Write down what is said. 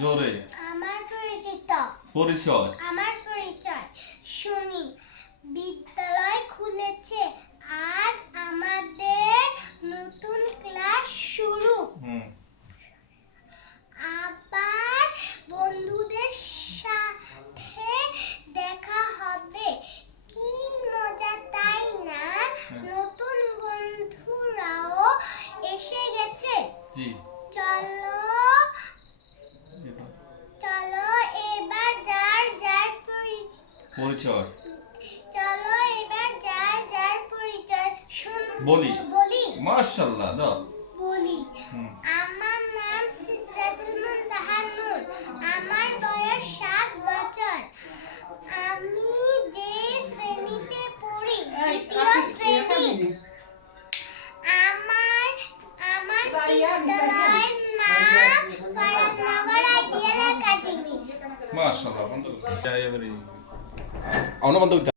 জোরে পরিচয় শুনি। বিদ্যালয় খুলেছে, আজ আমাদের নতুন ক্লাস শুরু। আবার বন্ধুদের সাথে দেখা হবে, কি মজা তাই না? নতুন বন্ধুরাও এসে গেছে। জি চলো এবার যার যার পরিচয় বলি। মাশাআল্লাহ দাও বলি। আমার নাম সিদরাতুল মুনতাহা নূর, আমার বয়স 7 বছর। আমি যে শ্রেণীতে পড়ি, দ্বিতীয় শ্রেণী। আমার বিদ্যালয়ের নাম ফরাদনগর আইডিয়াল একাডেমি। মাশাআল্লাহ বন্ধু যাই এবারে